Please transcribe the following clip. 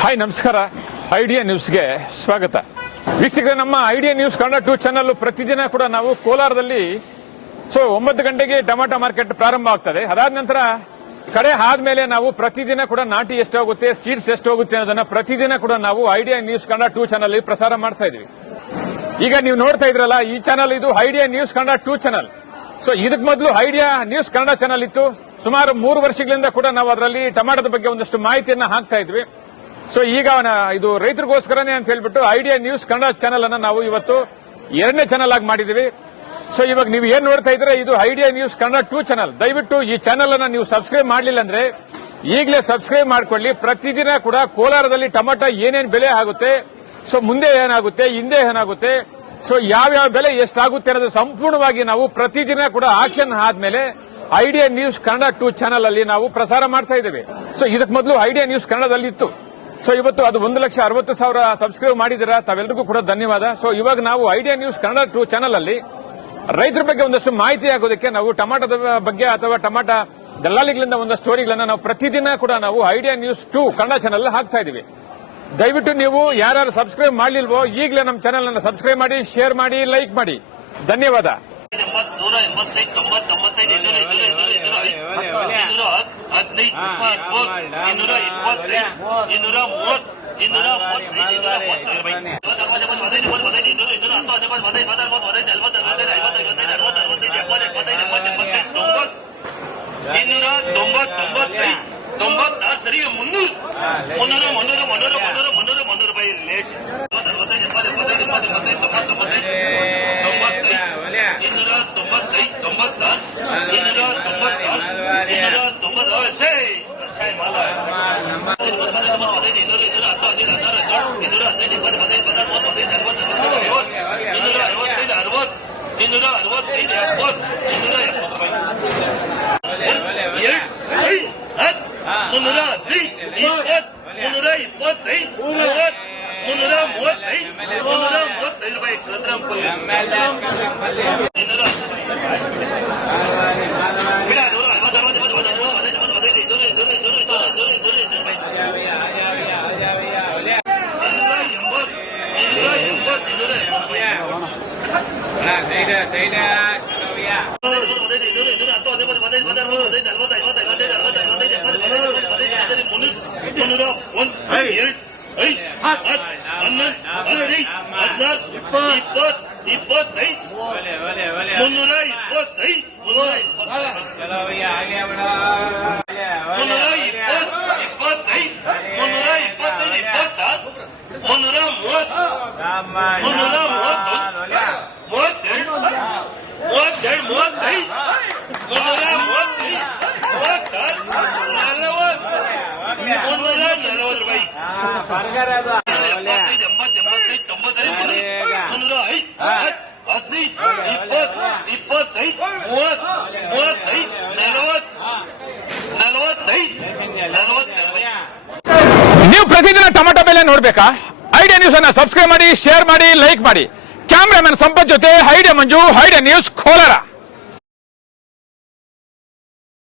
Hi ನಮಸ್ಕಾರ. Idea ನ್ಯೂಸ್ಗೆ ಸ್ವಾಗತ. ವೀಕ್ಷಕರೇ, ನಮ್ಮ ಐಡಿಯಾ ನ್ಯೂಸ್ ಕನ್ನಡ 2 ಚಾನಲ್ ಪ್ರತಿದಿನ ಕೂಡ ನಾವು ಕೋಲಾರದಲ್ಲಿ 9 ಗಂಟೆಗೆ ಟೊಮಾಟೊ ಮಾರ್ಕೆಟ್ ಪ್ರಾರಂಭ ಆಗ್ತದೆ. ಅದಾದ ನಂತರ ಕಡೆ ಆದ್ಮೇಲೆ ನಾವು ಪ್ರತಿದಿನ ಕೂಡ ನಾಟಿ ಎಷ್ಟು ಹೋಗುತ್ತೆ, ಸೀಡ್ಸ್ ಎಷ್ಟು ಹೋಗುತ್ತೆ ಅನ್ನೋದನ್ನ ಪ್ರತಿದಿನ ಕೂಡ ನಾವು ಐಡಿಯಾ ನ್ಯೂಸ್ ಕನ್ನಡ 2 ಚಾನಲ್ ಪ್ರಸಾರ ಮಾಡ್ತಾ ಇದೀವಿ. ಈಗ ನೀವು ನೋಡ್ತಾ ಇದ್ರಲ್ಲ, ಈ ಚಾನಲ್ ಇದು ಐಡಿಯಾ ನ್ಯೂಸ್ ಕನ್ನಡ 2 ಚಾನಲ್. ಇದಕ್ಕೆ ಮೊದಲು ಐಡಿಯಾ ನ್ಯೂಸ್ ಕನ್ನಡ ಚಾನಲ್ ಇತ್ತು. ಸುಮಾರು 3 ವರ್ಷಗಳಿಂದ ಕೂಡ ನಾವು ಅದರಲ್ಲಿ ಟೊಮಾಟೋದ ಬಗ್ಗೆ ಒಂದಷ್ಟು ಮಾಹಿತಿಯನ್ನ ಹಾಕ್ತಾ ಇದ್ವಿ. ಈಗ ಇದು ರೈತರಿಗೋಸ್ಕರನೇ ಅಂತ ಹೇಳ್ಬಿಟ್ಟು ಐಡಿಯಾ ನ್ಯೂಸ್ ಕನ್ನಡ ಚಾನಲ್ ಅನ್ನ ನಾವು ಇವತ್ತು 2ನೇ ಚಾನಲ್ ಆಗಿ ಮಾಡಿದೀವಿ. ಇವಾಗ ನೀವು ಏನ್ ನೋಡ್ತಾ ಇದ್ರೆ ಇದು ಐಡಿಯಾ ನ್ಯೂಸ್ ಕನ್ನಡ 2 ಚಾನಲ್. ದಯವಿಟ್ಟು ಈ ಚಾನಲ್ ಅನ್ನ ನೀವು ಸಬ್ಸ್ಕ್ರೈಬ್ ಮಾಡಲಿಲ್ಲ ಅಂದ್ರೆ ಈಗಲೇ ಸಬ್ಸ್ಕ್ರೈಬ್ ಮಾಡ್ಕೊಳ್ಳಿ. ಪ್ರತಿದಿನ ಕೂಡ ಕೋಲಾರದಲ್ಲಿ ಟೊಮಾಟೊ ಏನೇನು ಬೆಲೆ ಆಗುತ್ತೆ, ಮುಂದೆ ಏನಾಗುತ್ತೆ, ಹಿಂದೆ ಏನಾಗುತ್ತೆ, ಯಾವ್ಯಾವ ಬೆಲೆ ಎಷ್ಟಾಗುತ್ತೆ ಅನ್ನೋದು ಸಂಪೂರ್ಣವಾಗಿ ನಾವು ಪ್ರತಿದಿನ ಕೂಡ ಆಕ್ಷನ್ ಆದ್ಮೇಲೆ ಐಡಿಯಾ ನ್ಯೂಸ್ ಕನ್ನಡ 2 ಚಾನಲ್ ಅಲ್ಲಿ ನಾವು ಪ್ರಸಾರ ಮಾಡ್ತಾ ಇದ್ದೇವೆ. ಇದಕ್ಕೆ ಮೊದಲು ಐಡಿಯಾ ನ್ಯೂಸ್ ಕನ್ನಡದಲ್ಲಿ ಇತ್ತು. ಇವತ್ತು ಅದು 1,60,000 ಸಬ್ಸ್ಕ್ರೈಬ್ ಮಾಡಿದಿರಾ, ತಾವೆಲ್ಲರಿಗೂ ಕೂಡ ಧನ್ಯವಾದ. ಇವಾಗ ನಾವು ಐಡಿಯಾ ನ್ಯೂಸ್ ಕನ್ನಡ 2 ಚಾನಲ್ ಅಲ್ಲಿ ರೈತರ ಬಗ್ಗೆ ಒಂದಷ್ಟು ಮಾಹಿತಿ ಆಗೋದಕ್ಕೆ ನಾವು ಟೊಮಾಟೋದ ಬಗ್ಗೆ ಅಥವಾ ಟೊಮಾಟೊ ದಲ್ಲಾಳಿಗಳಿಂದ ಒಂದಷ್ಟು ಸ್ಟೋರಿಗಳನ್ನ ನಾವು ಪ್ರತಿದಿನ ಕೂಡ ನಾವು ಐಡಿಯಾ ನ್ಯೂಸ್ 2 ಕನ್ನಡ ಚಾನಲ್ ಹಾಕ್ತಾ ಇದೀವಿ. ದಯವಿಟ್ಟು ನೀವು ಯಾರು ಸಬ್ಸ್ಕ್ರೈಬ್ ಮಾಡಲಿಲ್ವೋ ಈಗಲೇ ನಮ್ಮ ಚಾನಲ್ ಅನ್ನು ಸಬ್ಸ್ಕ್ರೈಬ್ ಮಾಡಿ, ಶೇರ್ ಮಾಡಿ, ಲೈಕ್ ಮಾಡಿ. ಧನ್ಯವಾದ. ಸರಿ 300 ರೂಪಾಯಿ ರಿಲೇಷನ್ 45 ನೀವು ಪ್ರತಿದಿನ ಟೊಮಾಟೊ ಬೆಲೆ ನೋಡ್ಬೇಕಾ? ಐಡಿಯಾ ನ್ಯೂಸ್ ಅನ್ನ ಸಬ್ಸ್ಕ್ರೈಬ್ ಮಾಡಿ, ಶೇರ್ ಮಾಡಿ, ಲೈಕ್ ಮಾಡಿ. ಕ್ಯಾಮ್ರಾಮನ್ ಸಂಪತ್ ಜೊತೆ ಐಡಿಯಾ ಮಂಜು, ಐಡಿಯಾ ನ್ಯೂಸ್ ಕೋಲಾರ.